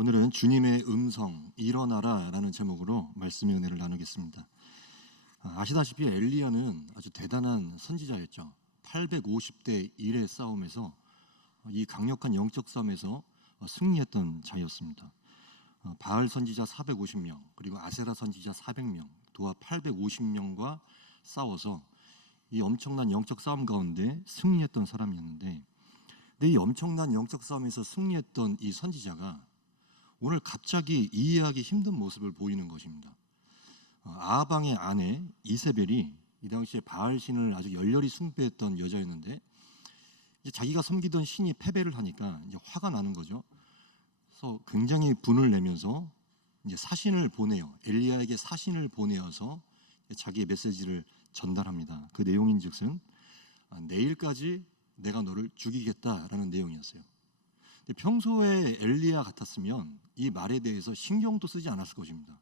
오늘은 주님의 음성 일어나라라는 제목으로 말씀의 은혜를 나누겠습니다. 아시다시피 엘리야는 아주 대단한 선지자였죠. 850대 1의 싸움에서 이 강력한 영적 싸움에서 승리했던 자였습니다. 바알 선지자 450명 그리고 아세라 선지자 400명 도합 850명과 싸워서 이 엄청난 영적 싸움 가운데 승리했던 사람이었는데, 근데 이 엄청난 영적 싸움에서 승리했던 이 선지자가 오늘 갑자기 이해하기 힘든 모습을 보이는 것입니다. 아하방의 아내 이세벨이 이 당시에 바알 신을 아주 열렬히 숭배했던 여자였는데, 이제 자기가 섬기던 신이 패배를 하니까 이제 화가 나는 거죠. 그래서 굉장히 분을 내면서 이제 사신을 보내요. 엘리야에게 사신을 보내어서 자기의 메시지를 전달합니다. 그 내용인즉슨 내일까지 내가 너를 죽이겠다라는 내용이었어요. 평소에 엘리야 같았으면 이 말에 대해서 신경도 쓰지 않았을 것입니다.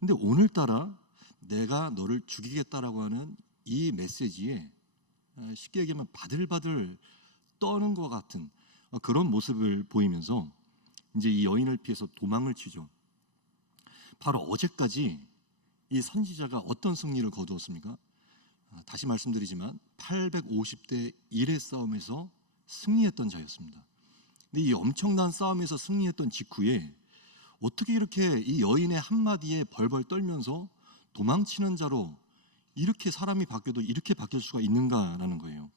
근데 오늘따라 내가 너를 죽이겠다라고 하는 이 메시지에 쉽게 얘기하면 바들바들 떠는 것 같은 그런 모습을 보이면서 이제 이 여인을 피해서 도망을 치죠. 바로 어제까지 이 선지자가 어떤 승리를 거두었습니까? 다시 말씀드리지만 850대 1의 싸움에서 승리했던 자였습니다. 근데 이 엄청난 싸움에서 승리했던 직후에 어떻게 이렇게 이 여인의 한마디에 벌벌 떨면서 도망치는 자로 이렇게 사람이 바뀌어도 이렇게 바뀔 수가 있는가라는 거예요.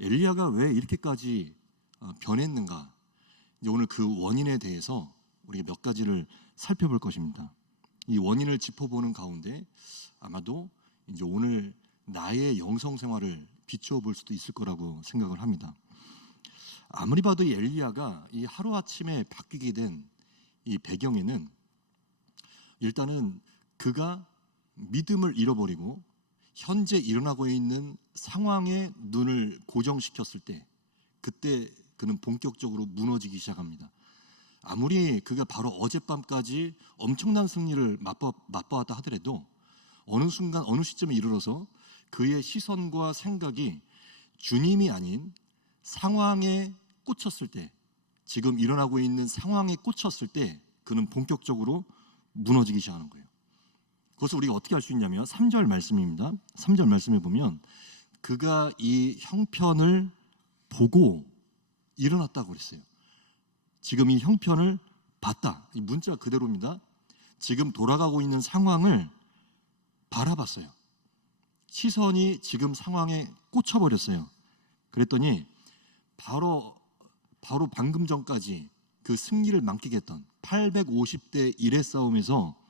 엘리야가 왜 이렇게까지 변했는가? 이제 오늘 그 원인에 대해서 우리가 몇 가지를 살펴볼 것입니다. 이 원인을 짚어보는 가운데 아마도 이제 오늘 나의 영성 생활을 비추어 볼 수도 있을 거라고 생각을 합니다. 아무리 봐도 이 엘리야가 이 하루아침에 바뀌게 된 이 배경에는 일단은 그가 믿음을 잃어버리고 현재 일어나고 있는 상황에 눈을 고정시켰을 때, 그때 그는 본격적으로 무너지기 시작합니다. 아무리 그가 바로 어젯밤까지 엄청난 승리를 맛보았다 하더라도 어느 순간 어느 시점에 이르러서 그의 시선과 생각이 주님이 아닌 상황에 꽂혔을 때, 지금 일어나고 있는 상황에 꽂혔을 때 그는 본격적으로 무너지기 시작하는 거예요. 그것을 우리가 어떻게 알 수 있냐면 3절 말씀입니다. 3절 말씀에 보면 그가 이 형편을 보고 일어났다고 그랬어요. 지금 이 형편을 봤다. 이 문자 그대로입니다. 지금 돌아가고 있는 상황을 바라봤어요. 시선이 지금 상황에 꽂혀버렸어요. 그랬더니 바로 방금 전까지 그 승리를 만끽했던 850대 1의 싸움에서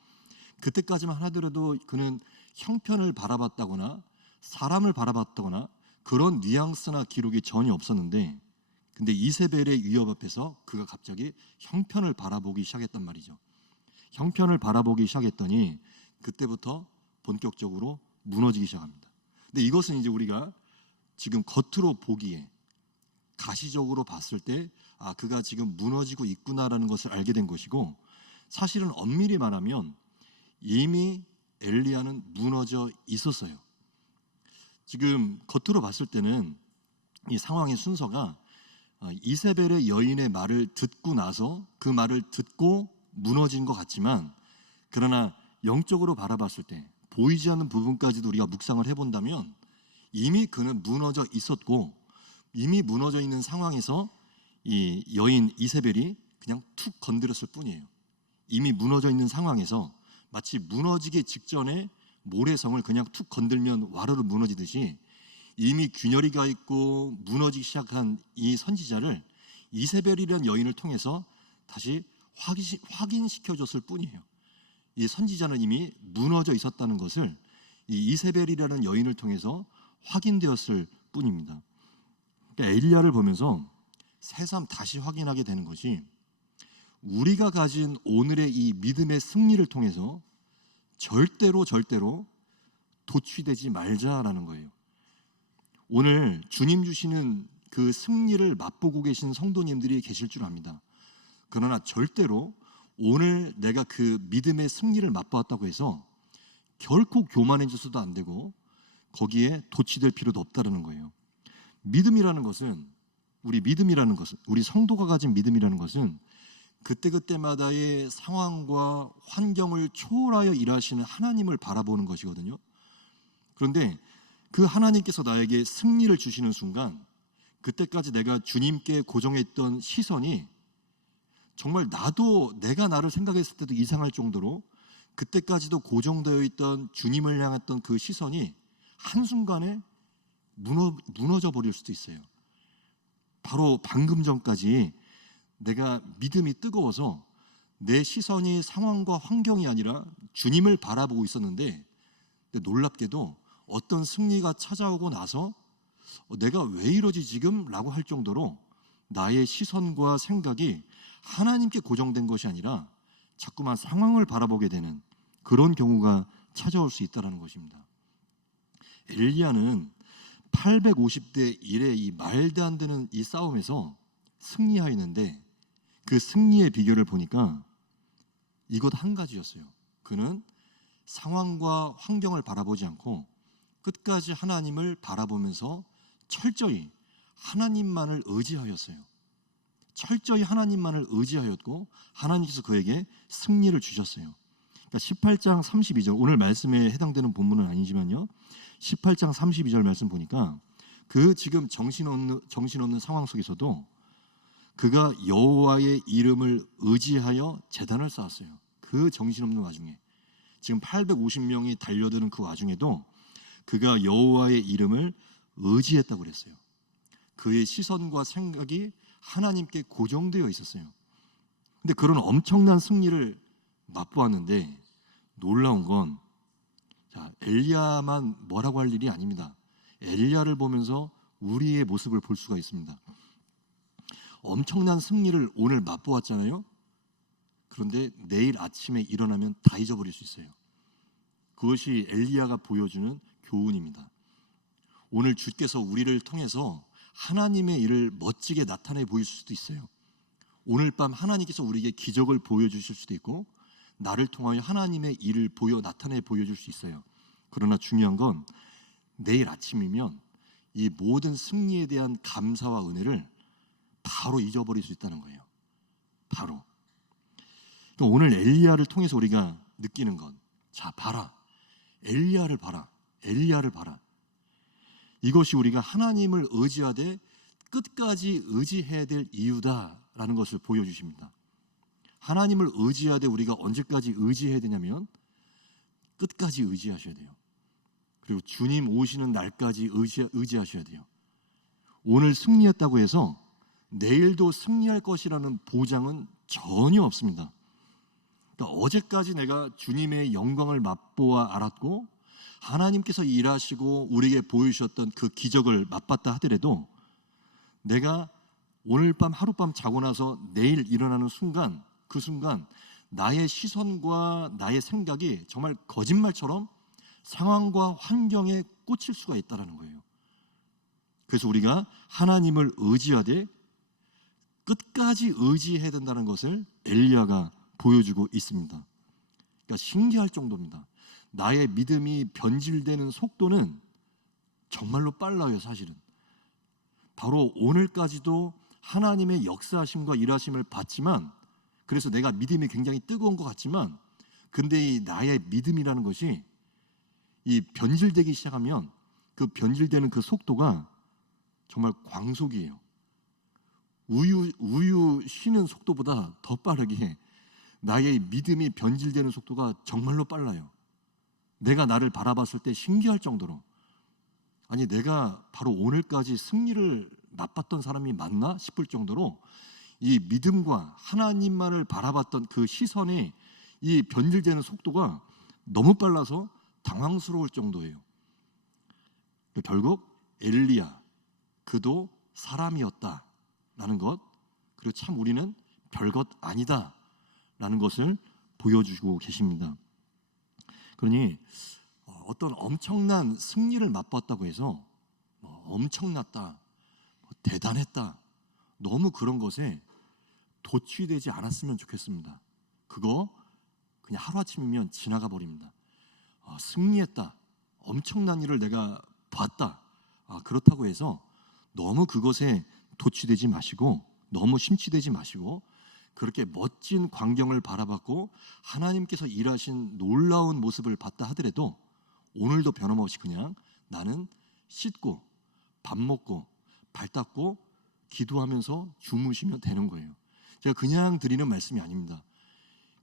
그때까지만 하더라도 그는 형편을 바라봤다거나 사람을 바라봤다거나 그런 뉘앙스나 기록이 전혀 없었는데, 근데 이세벨의 위협 앞에서 그가 갑자기 형편을 바라보기 시작했단 말이죠. 형편을 바라보기 시작했더니 그때부터 본격적으로 무너지기 시작합니다. 근데 이것은 이제 우리가 지금 겉으로 보기에 가시적으로 봤을 때 그가 지금 무너지고 있구나라는 것을 알게 된 것이고, 사실은 엄밀히 말하면 이미 엘리야는 무너져 있었어요. 지금 겉으로 봤을 때는 이 상황의 순서가 이세벨의 여인의 말을 듣고 나서 그 말을 듣고 무너진 것 같지만, 그러나 영적으로 바라봤을 때 보이지 않는 부분까지도 우리가 묵상을 해본다면 이미 그는 무너져 있었고, 이미 무너져 있는 상황에서 이 여인 이세벨이 그냥 툭 건드렸을 뿐이에요. 이미 무너져 있는 상황에서 마치 무너지기 직전에 모래성을 그냥 툭 건들면 와르르 무너지듯이 이미 균열이 가 있고 무너지기 시작한 이 선지자를 이세벨이라는 여인을 통해서 다시 확인시켜줬을 뿐이에요. 이 선지자는 이미 무너져 있었다는 것을 이 이세벨이라는 여인을 통해서 확인되었을 뿐입니다. 그러니까 엘리야를 보면서 새삼 다시 확인하게 되는 것이, 우리가 가진 오늘의 이 믿음의 승리를 통해서 절대로 도취되지 말자라는 거예요. 오늘 주님 주시는 그 승리를 맛보고 계신 성도님들이 계실 줄 압니다. 그러나 절대로 오늘 내가 그 믿음의 승리를 맛보았다고 해서 결코 교만해져서도 안 되고 거기에 도취될 필요도 없다는 거예요. 믿음이라는 것은, 우리 성도가 가진 믿음이라는 것은 그때그때마다의 상황과 환경을 초월하여 일하시는 하나님을 바라보는 것이거든요. 그런데 그 하나님께서 나에게 승리를 주시는 순간, 그때까지 내가 주님께 고정했던 시선이 정말 내가 나를 생각했을 때도 이상할 정도로 그때까지도 고정되어 있던 주님을 향했던 그 시선이 한순간에 무너져 버릴 수도 있어요. 바로 방금 전까지 내가 믿음이 뜨거워서 내 시선이 상황과 환경이 아니라 주님을 바라보고 있었는데, 놀랍게도 어떤 승리가 찾아오고 나서 내가 왜 이러지 지금? 라고 할 정도로 나의 시선과 생각이 하나님께 고정된 것이 아니라 자꾸만 상황을 바라보게 되는 그런 경우가 찾아올 수 있다는 것입니다. 엘리야는 850대 1의 이 말도 안 되는 이 싸움에서 승리하였는데, 그 승리의 비결을 보니까 이것 한 가지였어요. 그는 상황과 환경을 바라보지 않고 끝까지 하나님을 바라보면서 철저히 하나님만을 의지하였어요. 철저히 하나님만을 의지하였고 하나님께서 그에게 승리를 주셨어요. 그러니까 18장 32절, 오늘 말씀에 해당되는 본문은 아니지만요, 18장 32절 말씀 보니까 그 지금 정신없는 상황 속에서도 그가 여호와의 이름을 의지하여 제단을 쌓았어요. 그 정신없는 와중에, 지금 850명이 달려드는 그 와중에도 그가 여호와의 이름을 의지했다고 그랬어요. 그의 시선과 생각이 하나님께 고정되어 있었어요. 근데 그런 엄청난 승리를 맛보았는데, 놀라운 건 엘리야만 뭐라고 할 일이 아닙니다. 엘리야를 보면서 우리의 모습을 볼 수가 있습니다. 엄청난 승리를 오늘 맛보았잖아요. 그런데 내일 아침에 일어나면 다 잊어버릴 수 있어요. 그것이 엘리야가 보여주는 교훈입니다. 오늘 주께서 우리를 통해서 하나님의 일을 멋지게 나타내 보이실 수도 있어요. 오늘 밤 하나님께서 우리에게 기적을 보여주실 수도 있고, 나를 통하여 하나님의 일을 나타내 보여줄 수 있어요. 그러나 중요한 건 내일 아침이면 이 모든 승리에 대한 감사와 은혜를 바로 잊어버릴 수 있다는 거예요. 바로. 그러니까 오늘 엘리야를 통해서 우리가 느끼는 건, 봐라, 엘리야를 봐라, 엘리야를 봐라. 이것이 우리가 하나님을 의지하되 끝까지 의지해야 될 이유다라는 것을 보여주십니다. 하나님을 의지하되 우리가 언제까지 의지해야 되냐면 끝까지 의지하셔야 돼요. 그리고 주님 오시는 날까지 의지하셔야 돼요. 오늘 승리했다고 해서 내일도 승리할 것이라는 보장은 전혀 없습니다. 그러니까 어제까지 내가 주님의 영광을 맛보아 알았고 하나님께서 일하시고 우리에게 보여주셨던 그 기적을 맛봤다 하더라도, 내가 오늘 밤 하룻밤 자고 나서 내일 일어나는 순간, 그 순간 나의 시선과 나의 생각이 정말 거짓말처럼 상황과 환경에 꽂힐 수가 있다는 거예요. 그래서 우리가 하나님을 의지하되 끝까지 의지해야 된다는 것을 엘리야가 보여주고 있습니다. 그러니까 신기할 정도입니다. 나의 믿음이 변질되는 속도는 정말로 빨라요. 사실은 바로 오늘까지도 하나님의 역사하심과 일하심을 봤지만, 그래서 내가 믿음이 굉장히 뜨거운 것 같지만, 근데 이 나의 믿음이라는 것이 이 변질되기 시작하면 그 변질되는 그 속도가 정말 광속이에요. 우유 쉬는 속도보다 더 빠르게 나의 믿음이 변질되는 속도가 정말로 빨라요. 내가 나를 바라봤을 때 신기할 정도로, 아니 내가 바로 오늘까지 승리를 맛봤던 사람이 맞나 싶을 정도로 이 믿음과 하나님만을 바라봤던 그 시선이 이 변질되는 속도가 너무 빨라서 당황스러울 정도예요. 결국 엘리야, 그도 사람이었다라는 것, 그리고 참 우리는 별것 아니다라는 것을 보여주고 계십니다. 그러니 어떤 엄청난 승리를 맛봤다고 해서 엄청났다, 대단했다, 너무 그런 것에 도취되지 않았으면 좋겠습니다. 그거 그냥 하루아침이면 지나가 버립니다. 승리했다, 엄청난 일을 내가 봤다, 그렇다고 해서 너무 그것에 도취되지 마시고, 너무 심취되지 마시고, 그렇게 멋진 광경을 바라봤고 하나님께서 일하신 놀라운 모습을 봤다 하더라도 오늘도 변함없이 그냥 나는 씻고 밥 먹고 발 닦고 기도하면서 주무시면 되는 거예요. 제가 그냥 드리는 말씀이 아닙니다.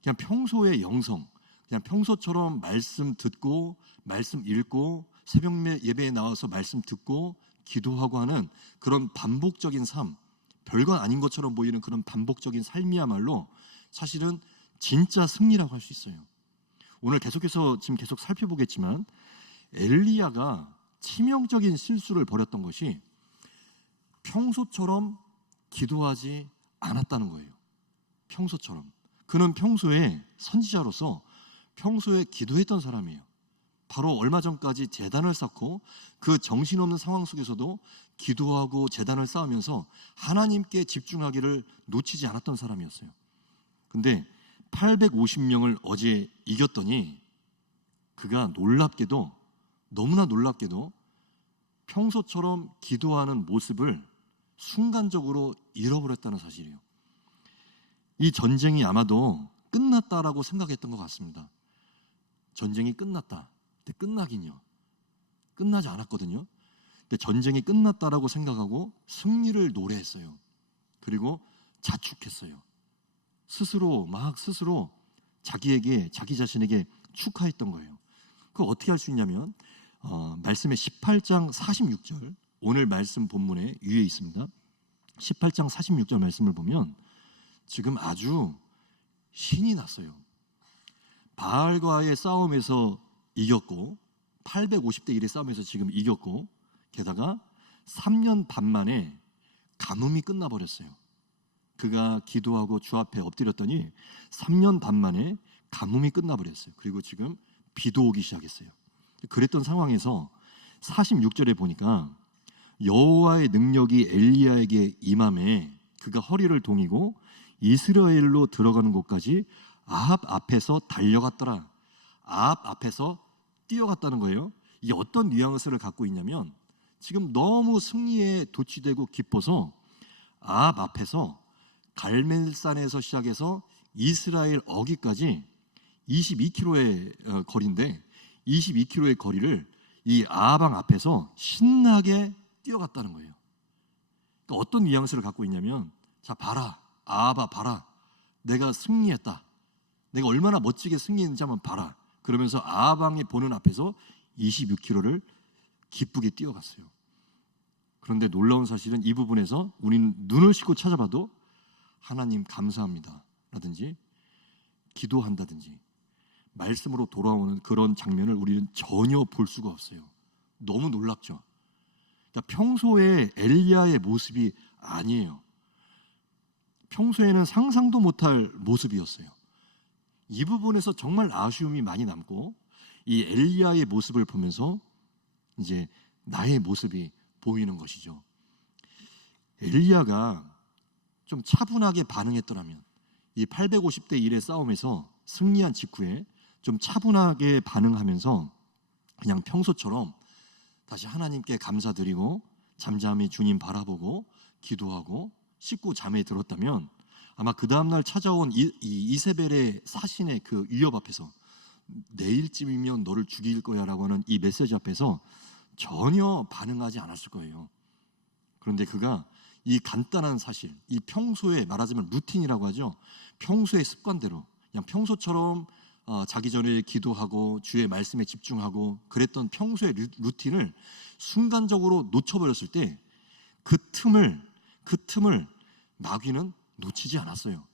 그냥 평소의 영성, 그냥 평소처럼 말씀 듣고 말씀 읽고 새벽 예배에 나와서 말씀 듣고 기도하고 하는 그런 반복적인 삶, 별거 아닌 것처럼 보이는 그런 반복적인 삶이야말로 사실은 진짜 승리라고 할 수 있어요. 오늘 계속해서 지금 계속 살펴보겠지만 엘리야가 치명적인 실수를 벌였던 것이 평소처럼 기도하지 않았다는 거예요. 평소처럼. 그는 평소에 선지자로서 평소에 기도했던 사람이에요. 바로 얼마 전까지 제단을 쌓고 그 정신없는 상황 속에서도 기도하고 제단을 쌓으면서 하나님께 집중하기를 놓치지 않았던 사람이었어요. 근데 850명을 어제 이겼더니 그가 놀랍게도, 너무나 놀랍게도 평소처럼 기도하는 모습을 순간적으로 잃어버렸다는 사실이에요. 이 전쟁이 아마도 끝났다라고 생각했던 것 같습니다. 전쟁이 끝났다. 근데 끝나긴요. 끝나지 않았거든요. 근데 전쟁이 끝났다라고 생각하고 승리를 노래했어요. 그리고 자축했어요. 스스로 자기 자신에게 축하했던 거예요. 그걸 어떻게 할 수 있냐면 말씀의 18장 46절, 오늘 말씀 본문에 위에 있습니다. 18장 46절 말씀을 보면 지금 아주 신이 났어요. 바알과의 싸움에서 이겼고 850대 1의 싸움에서 지금 이겼고 게다가 3년 반 만에 가뭄이 끝나버렸어요. 그가 기도하고 주 앞에 엎드렸더니 3년 반 만에 가뭄이 끝나버렸어요. 그리고 지금 비도 오기 시작했어요. 그랬던 상황에서 46절에 보니까 여호와의 능력이 엘리야에게 임함에 그가 허리를 동이고 이스라엘로 들어가는 곳까지 아합 앞에서 달려갔더라. 아합 앞에서 뛰어갔다는 거예요. 이게 어떤 뉘앙스를 갖고 있냐면 지금 너무 승리에 도취되고 기뻐서 아합 앞에서 갈멜산에서 시작해서 이스라엘 어기까지 22km의 거리인데 22km의 거리를 이 아합왕 앞에서 신나게 뛰어갔다는 거예요. 그러니까 어떤 뉘앙스를 갖고 있냐면 자 봐라, 아합아 봐라, 내가 승리했다, 내가 얼마나 멋지게 승리했는지 한번 봐라. 그러면서 아합왕이 보는 앞에서 26km를 기쁘게 뛰어갔어요. 그런데 놀라운 사실은 이 부분에서 우리는 눈을 씻고 찾아봐도 하나님 감사합니다 라든지 기도한다든지 말씀으로 돌아오는 그런 장면을 우리는 전혀 볼 수가 없어요. 너무 놀랍죠. 그러니까 평소에 엘리야의 모습이 아니에요. 평소에는 상상도 못할 모습이었어요. 이 부분에서 정말 아쉬움이 많이 남고 이 엘리야의 모습을 보면서 이제 나의 모습이 보이는 것이죠. 엘리야가 좀 차분하게 반응했더라면 이 850대 1의 싸움에서 승리한 직후에 좀 차분하게 반응하면서 그냥 평소처럼 다시 하나님께 감사드리고 잠잠히 주님 바라보고 기도하고 씻고 잠에 들었다면 아마 그 다음날 찾아온 이세벨의 사신의 그 위협 앞에서 내일쯤이면 너를 죽일 거야 라고 하는 이 메시지 앞에서 전혀 반응하지 않았을 거예요. 그런데 그가 이 간단한 사실, 이 평소에 말하자면 루틴이라고 하죠. 평소의 습관대로 그냥 평소처럼 자기 전에 기도하고 주의 말씀에 집중하고 그랬던 평소의 루틴을 순간적으로 놓쳐버렸을 때 그 틈을 마귀는 놓치지 않았어요.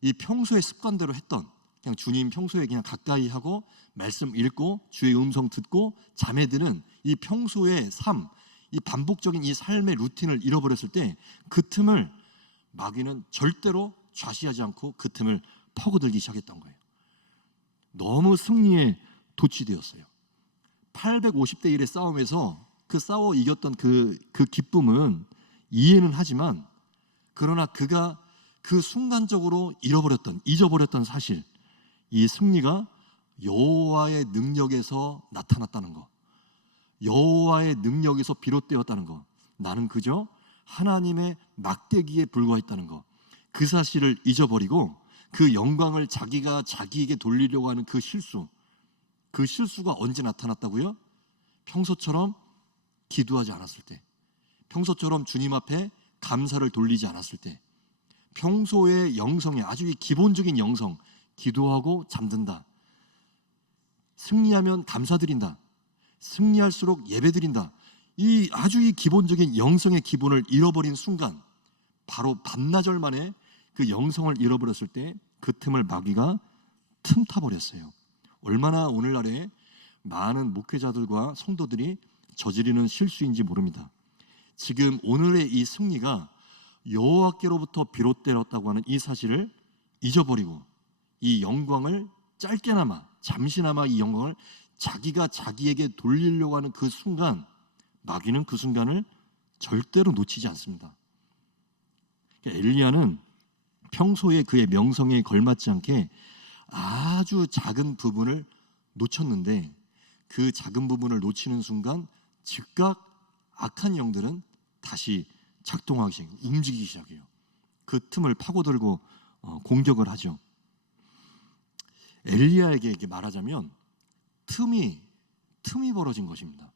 이 평소의 습관대로 했던 그냥 주님 평소에 그냥 가까이 하고 말씀 읽고 주의 음성 듣고 잠에 드는 이 평소의 삶, 이 반복적인 이 삶의 루틴을 잃어버렸을 때 그 틈을 마귀는 절대로 좌시하지 않고 그 틈을 파고들기 시작했던 거예요. 너무 승리에 도취되었어요. 850대 1의 싸움에서 그 싸워 이겼던 그 기쁨은 이해는 하지만 그러나 그가 그 순간적으로 잊어버렸던 사실, 이 승리가 여호와의 능력에서 나타났다는 것, 여호와의 능력에서 비롯되었다는 것, 나는 그저 하나님의 막대기에 불과했다는 것, 그 사실을 잊어버리고 그 영광을 자기가 자기에게 돌리려고 하는 그 실수가 언제 나타났다고요? 평소처럼 기도하지 않았을 때, 평소처럼 주님 앞에 감사를 돌리지 않았을 때, 평소의 영성에 아주 이 기본적인 영성, 기도하고 잠든다, 승리하면 감사드린다, 승리할수록 예배드린다, 이 아주 이 기본적인 영성의 기본을 잃어버린 순간, 바로 반나절 만에 그 영성을 잃어버렸을 때 그 틈을 마귀가 틈타버렸어요. 얼마나 오늘날에 많은 목회자들과 성도들이 저지르는 실수인지 모릅니다. 지금 오늘의 이 승리가 여호와께로부터 비롯되었다고 하는 이 사실을 잊어버리고 이 영광을 짧게나마 잠시나마 이 영광을 자기가 자기에게 돌리려고 하는 그 순간, 마귀는 그 순간을 절대로 놓치지 않습니다. 엘리야는 평소에 그의 명성에 걸맞지 않게 아주 작은 부분을 놓쳤는데, 그 작은 부분을 놓치는 순간 즉각 악한 영들은 다시 작동하기 시작해요. 움직이기 시작해요. 그 틈을 파고들고 공격을 하죠. 엘리야에게 말하자면 틈이 벌어진 것입니다.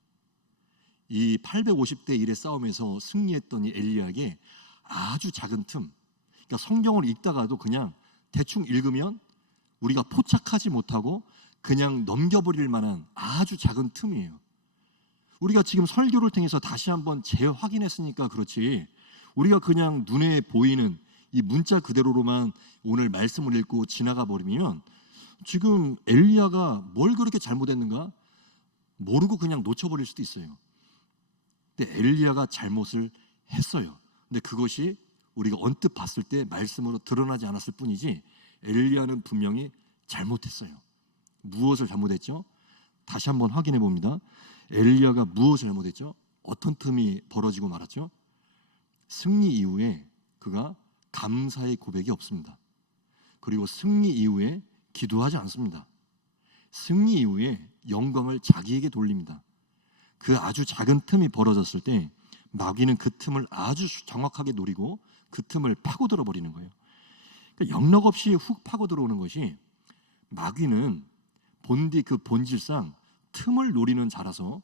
이 850대 1의 싸움에서 승리했던 이 엘리야에게 아주 작은 틈, 그러니까 성경을 읽다가도 그냥 대충 읽으면 우리가 포착하지 못하고 그냥 넘겨버릴 만한 아주 작은 틈이에요. 우리가 지금 설교를 통해서 다시 한번 재확인했으니까 그렇지, 우리가 그냥 눈에 보이는 이 문자 그대로로만 오늘 말씀을 읽고 지나가 버리면 지금 엘리야가 뭘 그렇게 잘못했는가 모르고 그냥 놓쳐버릴 수도 있어요. 근데 엘리야가 잘못을 했어요. 근데 그것이 우리가 언뜻 봤을 때 말씀으로 드러나지 않았을 뿐이지, 엘리야는 분명히 잘못했어요. 무엇을 잘못했죠? 다시 한번 확인해 봅니다. 엘리야가 무엇을 잘못했죠? 어떤 틈이 벌어지고 말았죠? 승리 이후에 그가 감사의 고백이 없습니다. 그리고 승리 이후에 기도하지 않습니다. 승리 이후에 영광을 자기에게 돌립니다. 그 아주 작은 틈이 벌어졌을 때 마귀는 그 틈을 아주 정확하게 노리고 그 틈을 파고들어 버리는 거예요. 그러니까 영락 없이 훅 파고들어오는 것이, 마귀는 그 본질상 틈을 노리는 자라서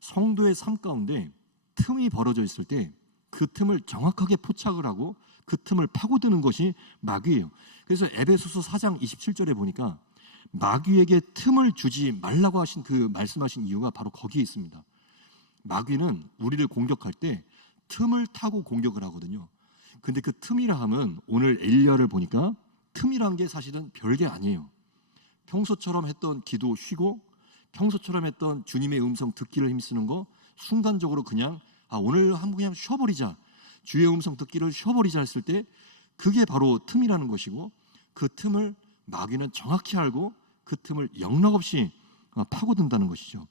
성도의 삶 가운데 틈이 벌어져 있을 때 그 틈을 정확하게 포착을 하고 그 틈을 파고드는 것이 마귀예요. 그래서 에베소서 4장 27절에 보니까 마귀에게 틈을 주지 말라고 하신 그 말씀하신 이유가 바로 거기에 있습니다. 마귀는 우리를 공격할 때 틈을 타고 공격을 하거든요. 근데 그 틈이라 함은 오늘 엘리야를 보니까 틈이란 게 사실은 별게 아니에요. 평소처럼 했던 기도 쉬고, 평소처럼 했던 주님의 음성 듣기를 힘쓰는 거 순간적으로 그냥 오늘 한번 그냥 쉬어버리자, 주의 음성 듣기를 쉬어버리자 했을 때 그게 바로 틈이라는 것이고, 그 틈을 마귀는 정확히 알고 그 틈을 영락없이 파고든다는 것이죠.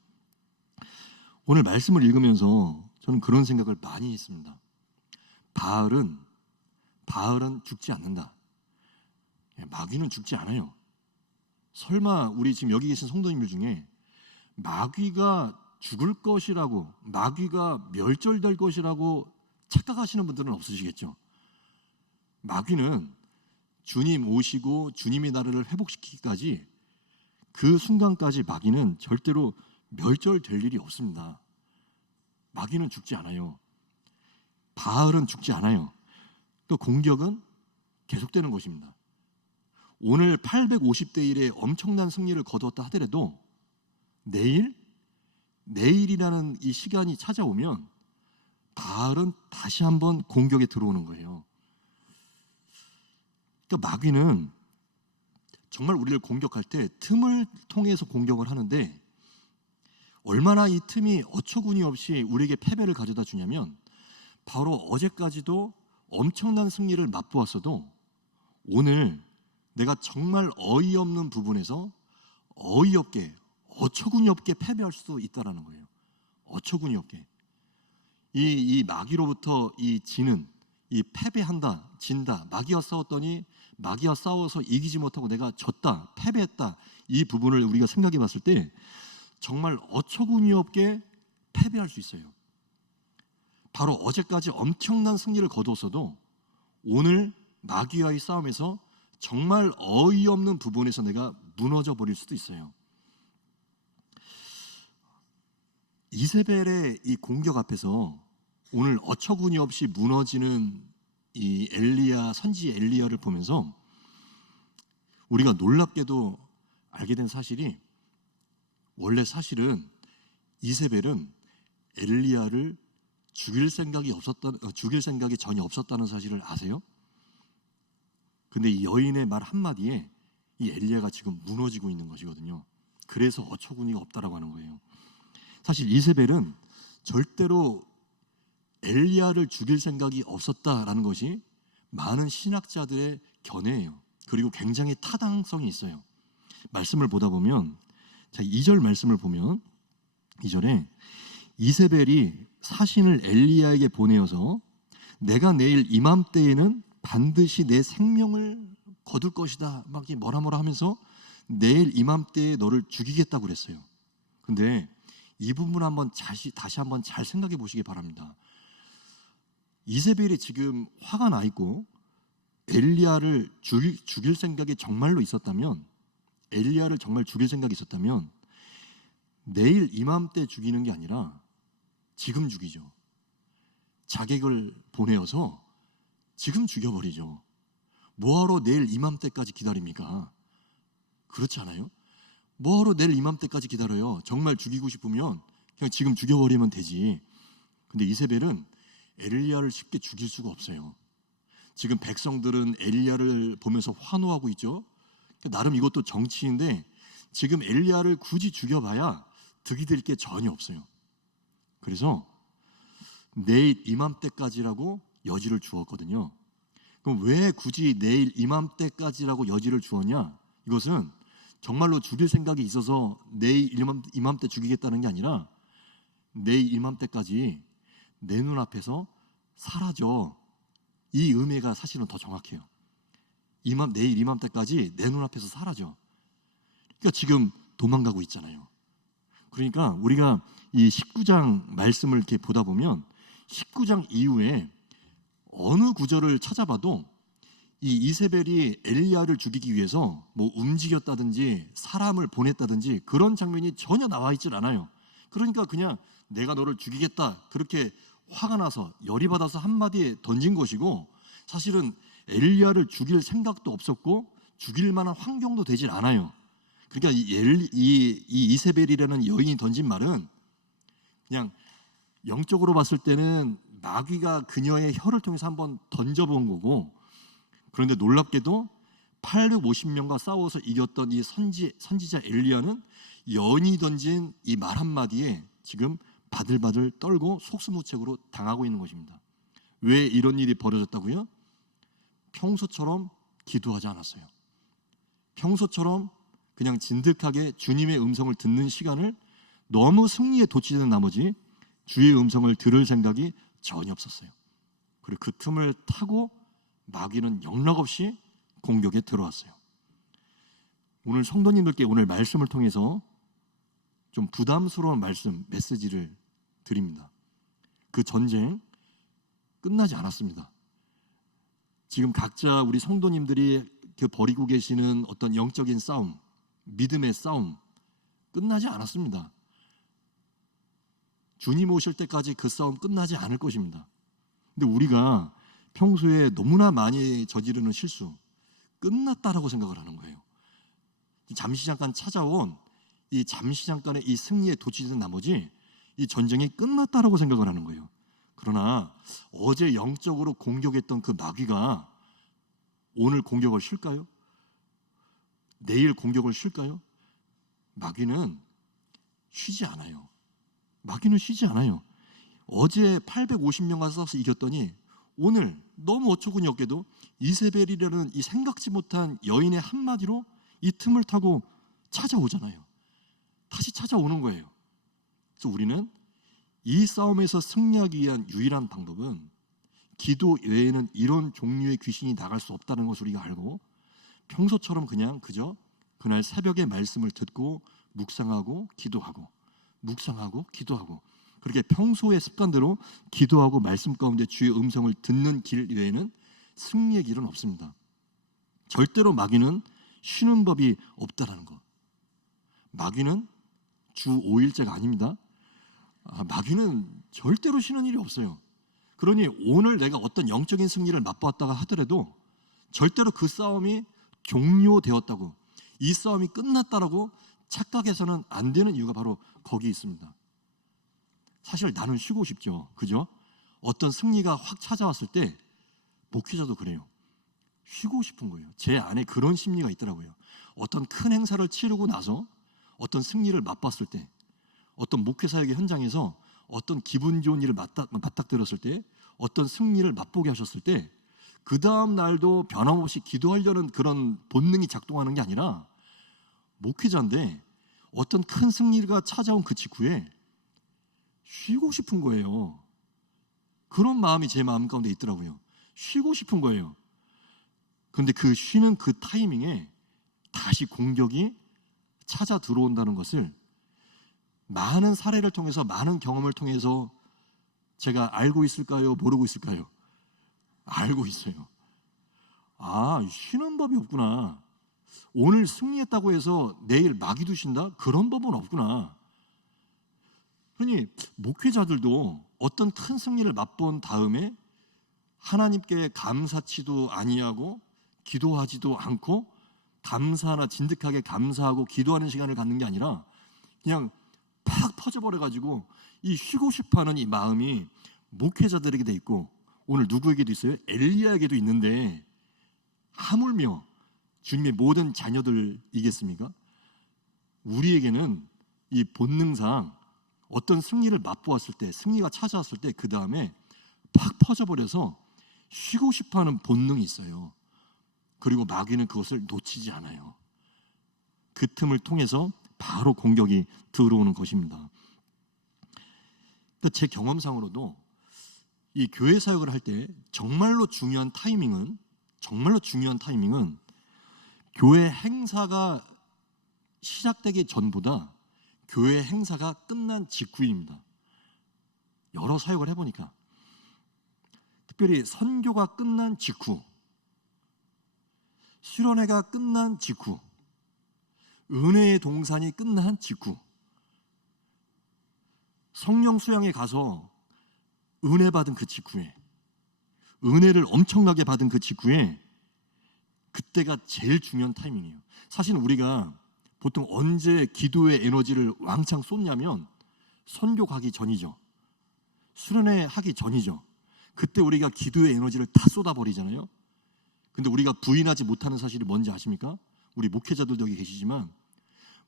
오늘 말씀을 읽으면서 저는 그런 생각을 많이 했습니다. 바알은 죽지 않는다. 마귀는 죽지 않아요. 설마 우리 지금 여기 계신 성도님들 중에 마귀가 죽을 것이라고, 마귀가 멸절될 것이라고 착각하시는 분들은 없으시겠죠? 마귀는 주님 오시고 주님의 나라를 회복시키기까지, 그 순간까지 마귀는 절대로 멸절될 일이 없습니다. 마귀는 죽지 않아요. 바알은 죽지 않아요. 또 공격은 계속되는 것입니다. 오늘 850대 1의 엄청난 승리를 거두었다 하더라도 내일이라는 이 시간이 찾아오면 바알은 다시 한번 공격에 들어오는 거예요. 그러니까 마귀는 정말 우리를 공격할 때 틈을 통해서 공격을 하는데, 얼마나 이 틈이 어처구니 없이 우리에게 패배를 가져다 주냐면, 바로 어제까지도 엄청난 승리를 맛보았어도 오늘 내가 정말 어이없는 부분에서 어처구니 없게 패배할 수도 있다라는 거예요. 어처구니 없게. 이 마귀로부터 이 패배한다, 진다, 마귀와 싸웠더니 마귀와 싸워서 이기지 못하고 내가 졌다, 패배했다, 이 부분을 우리가 생각해 봤을 때 정말 어처구니 없게 패배할 수 있어요. 바로 어제까지 엄청난 승리를 거두었어도 오늘 마귀와의 싸움에서 정말 어이없는 부분에서 내가 무너져 버릴 수도 있어요. 이세벨의 이 공격 앞에서 오늘 어처구니 없이 무너지는 이 엘리야, 선지 엘리야를 보면서 우리가 놀랍게도 알게 된 사실이, 원래 사실은 이세벨은 엘리야를 죽일 생각이 전혀 없었다는 사실을 아세요? 근데 이 여인의 말 한마디에 이 엘리야가 지금 무너지고 있는 것이거든요. 그래서 어처구니가 없다라고 하는 거예요. 사실 이세벨은 절대로 엘리야를 죽일 생각이 없었다라는 것이 많은 신학자들의 견해예요. 그리고 굉장히 타당성이 있어요. 말씀을 보다 보면, 자, 2절 말씀을 보면 2절에 이세벨이 사신을 엘리야에게 보내어서 내가 내일 이맘때에는 반드시 내 생명을 거둘 것이다, 막 뭐라 하면서 내일 이맘때에 너를 죽이겠다고 그랬어요. 근데 이 부분 한번 다시 한번 잘 생각해 보시기 바랍니다. 이세벨이 지금 화가 나 있고 엘리야를 죽일 생각이 정말로 있었다면, 엘리야를 정말 죽일 생각이 있었다면 내일 이맘때 죽이는 게 아니라 지금 죽이죠. 자객을 보내어서 지금 죽여버리죠. 뭐하러 내일 이맘때까지 기다립니까? 그렇지 않아요? 뭐하러 내일 이맘때까지 기다려요? 정말 죽이고 싶으면 그냥 지금 죽여버리면 되지. 근데 이세벨은 엘리야를 쉽게 죽일 수가 없어요. 지금 백성들은 엘리야를 보면서 환호하고 있죠. 나름 이것도 정치인데 지금 엘리야를 굳이 죽여봐야 득이 될 게 전혀 없어요. 그래서 내일 이맘때까지라고 여지를 주었거든요. 그럼 왜 굳이 내일 이맘때까지라고 여지를 주었냐? 이것은 정말로 죽일 생각이 있어서 내일 이맘때 죽이겠다는 게 아니라 내일 이맘때까지 내 눈앞에서 사라져. 이 의미가 사실은 더 정확해요. 내일 이맘때까지 내 눈앞에서 사라져. 그러니까 지금 도망가고 있잖아요. 그러니까 우리가 이 19장 말씀을 이렇게 보다 보면 19장 이후에 어느 구절을 찾아봐도 이 이세벨이 엘리야를 죽이기 위해서 뭐 움직였다든지 사람을 보냈다든지 그런 장면이 전혀 나와 있질 않아요. 그러니까 그냥 내가 너를 죽이겠다, 그렇게 화가 나서 열이 받아서 한마디에 던진 것이고, 사실은 엘리야를 죽일 생각도 없었고 죽일 만한 환경도 되질 않아요. 그러니까 이 이세벨이라는 여인이 던진 말은 그냥 영적으로 봤을 때는 마귀가 그녀의 혀를 통해서 한번 던져본 거고, 그런데 놀랍게도 850명과 싸워서 이겼던 이 선지자 엘리야는 여인이 던진 이 말 한마디에 지금 바들바들 떨고 속수무책으로 당하고 있는 것입니다. 왜 이런 일이 벌어졌다고요? 평소처럼 기도하지 않았어요. 평소처럼 그냥 진득하게 주님의 음성을 듣는 시간을 너무 승리에 돋치는 나머지 주의 음성을 들을 생각이 전혀 없었어요. 그리고 그 틈을 타고 마귀는 영락없이 공격에 들어왔어요. 오늘 성도님들께 오늘 말씀을 통해서 좀 부담스러운 메시지를 드립니다. 그 전쟁 끝나지 않았습니다. 지금 각자 우리 성도님들이 벌이고 계시는 어떤 영적인 싸움, 믿음의 싸움 끝나지 않았습니다. 주님 오실 때까지 그 싸움 끝나지 않을 것입니다. 근데 우리가 평소에 너무나 많이 저지르는 실수, 끝났다라고 생각을 하는 거예요. 잠시 잠깐 찾아온 이 잠시 잠깐의 이 승리에 돋치는 나머지 이 전쟁이 끝났다라고 생각을 하는 거예요. 그러나 어제 영적으로 공격했던 그 마귀가 오늘 공격을 쉴까요? 내일 공격을 쉴까요? 마귀는 쉬지 않아요. 마귀는 쉬지 않아요. 어제 850명과 싸워서 이겼더니 오늘 너무 어처구니 없게도 이세벨이라는 이 생각지 못한 여인의 한마디로 이 틈을 타고 찾아오잖아요. 다시 찾아오는 거예요. 그래서 우리는 이 싸움에서 승리하기 위한 유일한 방법은 기도 외에는 이런 종류의 귀신이 나갈 수 없다는 것을 우리가 알고, 평소처럼 그냥 그저 그날 새벽에 말씀을 듣고 묵상하고 기도하고 묵상하고 기도하고, 그렇게 평소의 습관대로 기도하고 말씀 가운데 주의 음성을 듣는 길 외에는 승리의 길은 없습니다. 절대로 마귀는 쉬는 법이 없다라는 것. 마귀는 주 5일째가 아닙니다. 마귀는 절대로 쉬는 일이 없어요. 그러니 오늘 내가 어떤 영적인 승리를 맛보았다가 하더라도 절대로 그 싸움이 종료되었다고, 이 싸움이 끝났다라고 착각해서는 안 되는 이유가 바로 거기 있습니다. 사실 나는 쉬고 싶죠. 그죠? 어떤 승리가 확 찾아왔을 때 목회자도 그래요. 쉬고 싶은 거예요. 제 안에 그런 심리가 있더라고요. 어떤 큰 행사를 치르고 나서 어떤 승리를 맛봤을 때, 어떤 목회사역의 현장에서 어떤 기분 좋은 일을 맞닥뜨렸을 때, 어떤 승리를 맛보게 하셨을 때, 그 다음 날도 변함없이 기도하려는 그런 본능이 작동하는 게 아니라, 목회자인데 어떤 큰 승리가 찾아온 그 직후에 쉬고 싶은 거예요. 그런 마음이 제 마음 가운데 있더라고요. 쉬고 싶은 거예요. 그런데 그 쉬는 그 타이밍에 다시 공격이 찾아 들어온다는 것을 많은 사례를 통해서, 많은 경험을 통해서 제가 알고 있을까요? 모르고 있을까요? 알고 있어요. 쉬는 법이 없구나. 오늘 승리했다고 해서 내일 마귀도 쉰다? 그런 법은 없구나. 그러니 목회자들도 어떤 큰 승리를 맛본 다음에 하나님께 감사치도 아니하고 기도하지도 않고, 감사나 진득하게 감사하고 기도하는 시간을 갖는 게 아니라 그냥 팍 퍼져버려가지고 이 쉬고 싶어하는 이 마음이 목회자들에게 돼 있고, 오늘 누구에게도 있어요? 엘리야에게도 있는데, 하물며 주님의 모든 자녀들이겠습니까? 우리에게는 이 본능상 어떤 승리를 맛보았을 때, 승리가 찾아왔을 때 그 다음에 팍 퍼져버려서 쉬고 싶어하는 본능이 있어요. 그리고 마귀는 그것을 놓치지 않아요. 그 틈을 통해서 바로 공격이 들어오는 것입니다. 제 경험상으로도 이 교회 사역을 할 때 정말로 중요한 타이밍은 교회 행사가 시작되기 전보다 교회 행사가 끝난 직후입니다. 여러 사역을 해보니까 특별히 선교가 끝난 직후, 수련회가 끝난 직후, 은혜의 동산이 끝난 직후, 성령 수양에 가서 은혜 받은 그 직후에, 은혜를 엄청나게 받은 그 직후에, 그때가 제일 중요한 타이밍이에요. 사실 우리가 보통 언제 기도의 에너지를 왕창 쏟냐면 선교 가기 전이죠. 수련회 하기 전이죠. 그때 우리가 기도의 에너지를 다 쏟아버리잖아요. 근데 우리가 부인하지 못하는 사실이 뭔지 아십니까? 우리 목회자들도 여기 계시지만,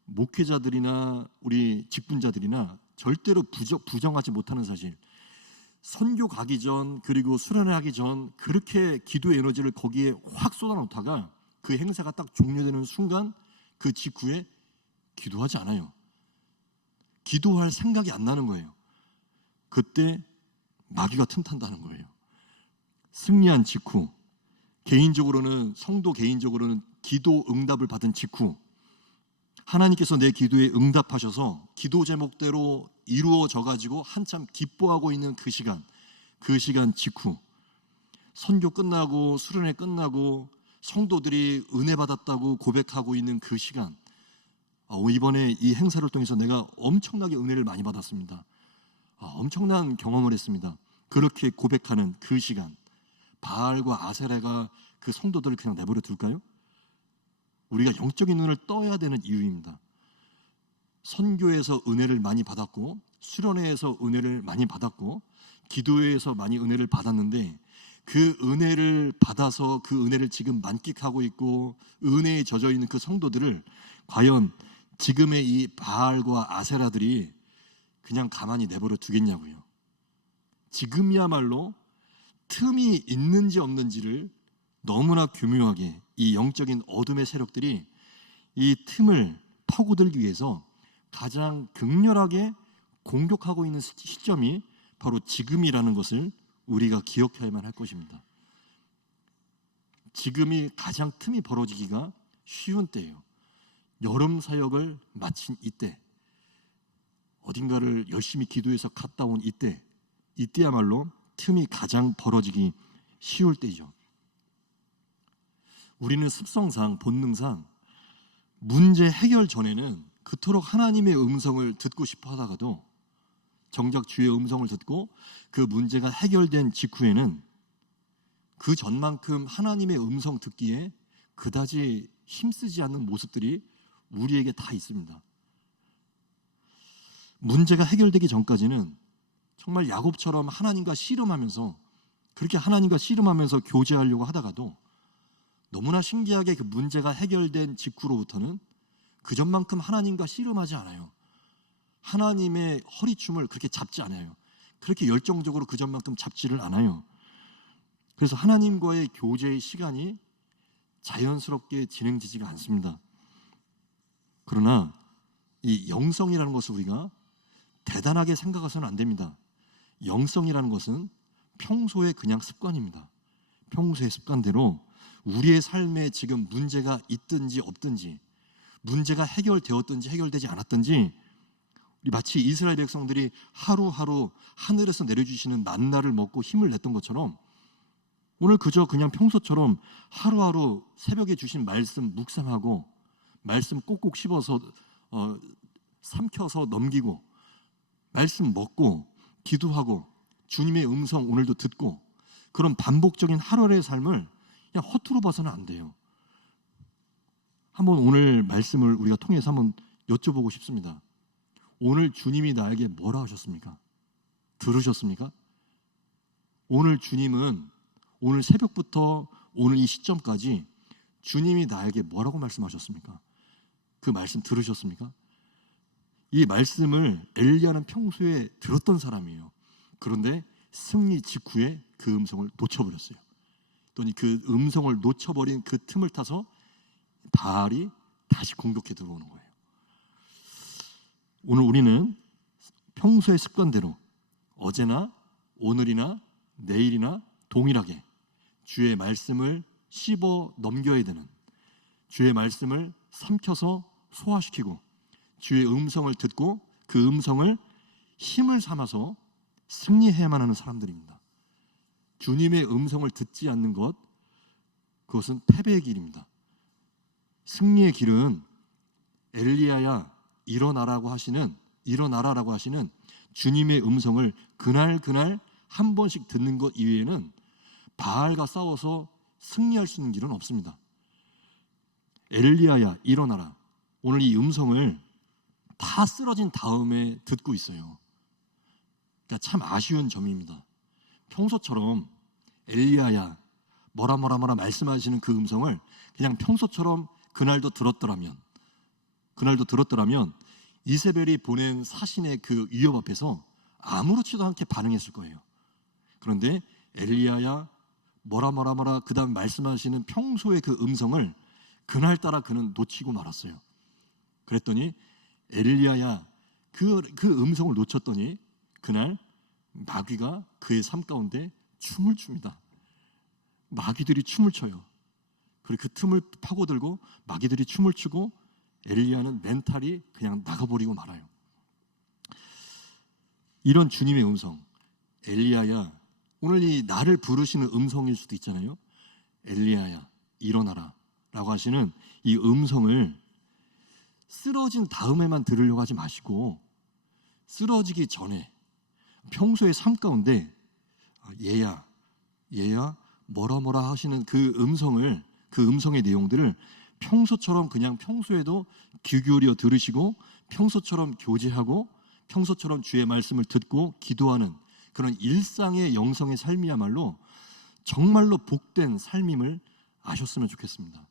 목회자들이나 우리 직분자들이나 절대로 부정하지 못하는 사실, 선교 가기 전, 그리고 수련회 하기 전 그렇게 기도의 에너지를 거기에 확 쏟아놓다가 그 행사가 딱 종료되는 순간, 그 직후에 기도하지 않아요. 기도할 생각이 안 나는 거예요. 그때 마귀가 틈탄다는 거예요. 승리한 직후, 성도 개인적으로는 기도 응답을 받은 직후, 하나님께서 내 기도에 응답하셔서 기도 제목대로 이루어져 가지고 한참 기뻐하고 있는 그 시간 직후, 선교 끝나고 수련회 끝나고 성도들이 은혜 받았다고 고백하고 있는 그 시간, 이번에 이 행사를 통해서 내가 엄청나게 은혜를 많이 받았습니다. 엄청난 경험을 했습니다. 그렇게 고백하는 그 시간, 바알과 아세라가 그 성도들을 그냥 내버려 둘까요? 우리가 영적인 눈을 떠야 되는 이유입니다. 선교에서 은혜를 많이 받았고, 수련회에서 은혜를 많이 받았고, 기도회에서 많이 은혜를 받았는데, 그 은혜를 받아서 그 은혜를 지금 만끽하고 있고 은혜에 젖어 있는 그 성도들을 과연 지금의 이 바알과 아세라들이 그냥 가만히 내버려 두겠냐고요. 지금이야말로 틈이 있는지 없는지를 너무나 교묘하게 이 영적인 어둠의 세력들이 이 틈을 파고들기 위해서 가장 극렬하게 공격하고 있는 시점이 바로 지금이라는 것을 우리가 기억해야만 할 것입니다. 지금이 가장 틈이 벌어지기가 쉬운 때예요. 여름 사역을 마친 이때, 어딘가를 열심히 기도해서 갔다 온 이때야말로 틈이 가장 벌어지기 쉬울 때죠. 우리는 습성상, 본능상 문제 해결 전에는 그토록 하나님의 음성을 듣고 싶어 하다가도 정작 주의 음성을 듣고 그 문제가 해결된 직후에는 그 전만큼 하나님의 음성 듣기에 그다지 힘쓰지 않는 모습들이 우리에게 다 있습니다. 문제가 해결되기 전까지는 정말 야곱처럼 하나님과 씨름하면서 그렇게 하나님과 씨름하면서 교제하려고 하다가도 너무나 신기하게 그 문제가 해결된 직후로부터는 그 전만큼 하나님과 씨름하지 않아요. 하나님의 허리춤을 그렇게 잡지 않아요. 그렇게 열정적으로 그 전만큼 잡지를 않아요. 그래서 하나님과의 교제의 시간이 자연스럽게 진행되지가 않습니다. 그러나 이 영성이라는 것을 우리가 대단하게 생각해서는 안 됩니다. 영성이라는 것은 평소의 그냥 습관입니다. 평소의 습관대로 우리의 삶에 지금 문제가 있든지 없든지, 문제가 해결되었든지 해결되지 않았든지, 마치 이스라엘 백성들이 하루하루 하늘에서 내려주시는 만나를 먹고 힘을 냈던 것처럼 오늘 그저 그냥 평소처럼 하루하루 새벽에 주신 말씀 묵상하고 말씀 꼭꼭 씹어서 삼켜서 넘기고 말씀 먹고 기도하고 주님의 음성 오늘도 듣고 그런 반복적인 하루의 삶을 그냥 허투루 봐서는 안 돼요. 한번 오늘 말씀을 우리가 통해서 한번 여쭤보고 싶습니다. 오늘 주님이 나에게 뭐라 하셨습니까? 들으셨습니까? 오늘 주님은 오늘 새벽부터 오늘 이 시점까지 주님이 나에게 뭐라고 말씀하셨습니까? 그 말씀 들으셨습니까? 이 말씀을 엘리야는 평소에 들었던 사람이에요. 그런데 승리 직후에 그 음성을 놓쳐버렸어요. 또니 그 음성을 놓쳐버린 그 틈을 타서 바알이 다시 공격해 들어오는 거예요. 오늘 우리는 평소의 습관대로 어제나 오늘이나 내일이나 동일하게 주의 말씀을 씹어 넘겨야 되는, 주의 말씀을 삼켜서 소화시키고 주의 음성을 듣고 그 음성을 힘을 삼아서 승리해야만 하는 사람들입니다. 주님의 음성을 듣지 않는 것, 그것은 패배의 길입니다. 승리의 길은 엘리야야 일어나라고 하시는, 일어나라라고 하시는 주님의 음성을 그날 한 번씩 듣는 것 이외에는 바알과 싸워서 승리할 수 있는 길은 없습니다. 엘리야야 일어나라. 오늘 이 음성을 다 쓰러진 다음에 듣고 있어요. 그러니까 참 아쉬운 점입니다. 평소처럼 엘리야야 뭐라 말씀하시는 그 음성을 그냥 평소처럼 그날도 들었더라면 이세벨이 보낸 사신의 그 위협 앞에서 아무렇지도 않게 반응했을 거예요. 그런데 엘리야야 뭐라 그 다음 말씀하시는 평소의 그 음성을 그날따라 그는 놓치고 말았어요. 그랬더니 엘리야야 그 음성을 놓쳤더니 그날 마귀가 그의 삶 가운데 춤을 춥니다. 마귀들이 춤을 춰요. 그리고 그 틈을 파고들고 마귀들이 춤을 추고 엘리야는 멘탈이 그냥 나가버리고 말아요. 이런 주님의 음성, 엘리야야, 오늘 이 나를 부르시는 음성일 수도 있잖아요. 엘리야야 일어나라 라고 하시는 이 음성을 쓰러진 다음에만 들으려고 하지 마시고 쓰러지기 전에 평소의 삶 가운데 얘야 뭐라 하시는 그 음성을, 그 음성의 내용들을 평소처럼 그냥 평소에도 귀 기울여 들으시고 평소처럼 교제하고 평소처럼 주의 말씀을 듣고 기도하는 그런 일상의 영성의 삶이야말로 정말로 복된 삶임을 아셨으면 좋겠습니다.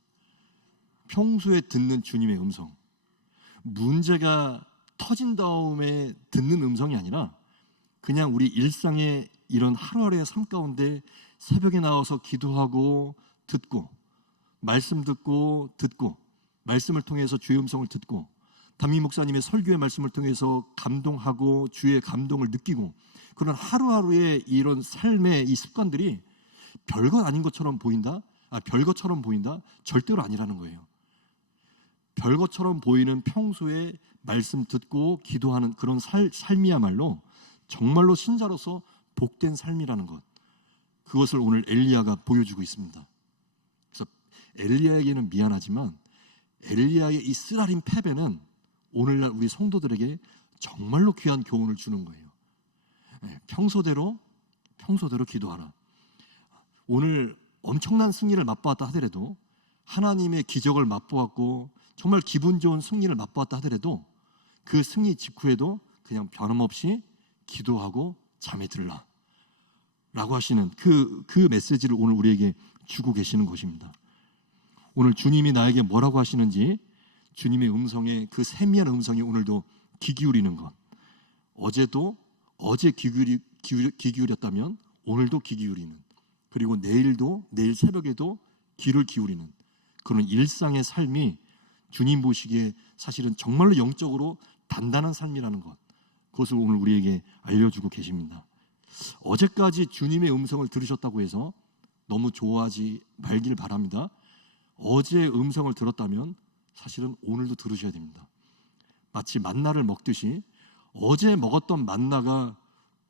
평소에 듣는 주님의 음성, 문제가 터진 다음에 듣는 음성이 아니라 그냥 우리 일상의 이런 하루하루의 삶 가운데 새벽에 나와서 기도하고 듣고 말씀 듣고 말씀을 통해서 주의 음성을 듣고 담임 목사님의 설교의 말씀을 통해서 감동하고 주의 감동을 느끼고 그런 하루하루의 이런 삶의 이 습관들이 별것 아닌 것처럼 보인다? 별것처럼 보인다? 절대로 아니라는 거예요. 별것처럼 보이는 평소에 말씀 듣고 기도하는 그런 삶이야말로 정말로 신자로서 복된 삶이라는 것, 그것을 오늘 엘리야가 보여주고 있습니다. 그래서 엘리야에게는 미안하지만 엘리야의 이 쓰라린 패배는 오늘날 우리 성도들에게 정말로 귀한 교훈을 주는 거예요. 평소대로 기도하라. 오늘 엄청난 승리를 맛보았다 하더라도, 하나님의 기적을 맛보았고 정말 기분 좋은 승리를 맛보았다 하더라도 그 승리 직후에도 그냥 변함없이 기도하고 잠에 들라 라고 하시는 그 메시지를 오늘 우리에게 주고 계시는 것입니다. 오늘 주님이 나에게 뭐라고 하시는지, 주님의 음성에, 그 세미한 음성에 오늘도 귀 기울이는 것, 어제 귀 기울였다면 오늘도 귀 기울이는, 그리고 내일 새벽에도 귀를 기울이는 그런 일상의 삶이 주님 보시기에 사실은 정말로 영적으로 단단한 삶이라는 것, 그것을 오늘 우리에게 알려주고 계십니다. 어제까지 주님의 음성을 들으셨다고 해서 너무 좋아하지 말길 바랍니다. 어제 음성을 들었다면 사실은 오늘도 들으셔야 됩니다. 마치 만나를 먹듯이 어제 먹었던 만나가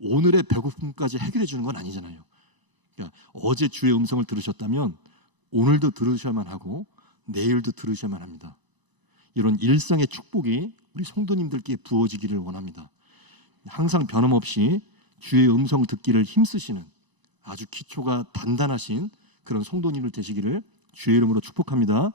오늘의 배고픔까지 해결해 주는 건 아니잖아요. 그러니까 어제 주의 음성을 들으셨다면 오늘도 들으셔야만 하고 내일도 들으셔야만 합니다. 이런 일상의 축복이 우리 성도님들께 부어지기를 원합니다. 항상 변함없이 주의 음성 듣기를 힘쓰시는 아주 기초가 단단하신 그런 성도님들 되시기를 주의 이름으로 축복합니다.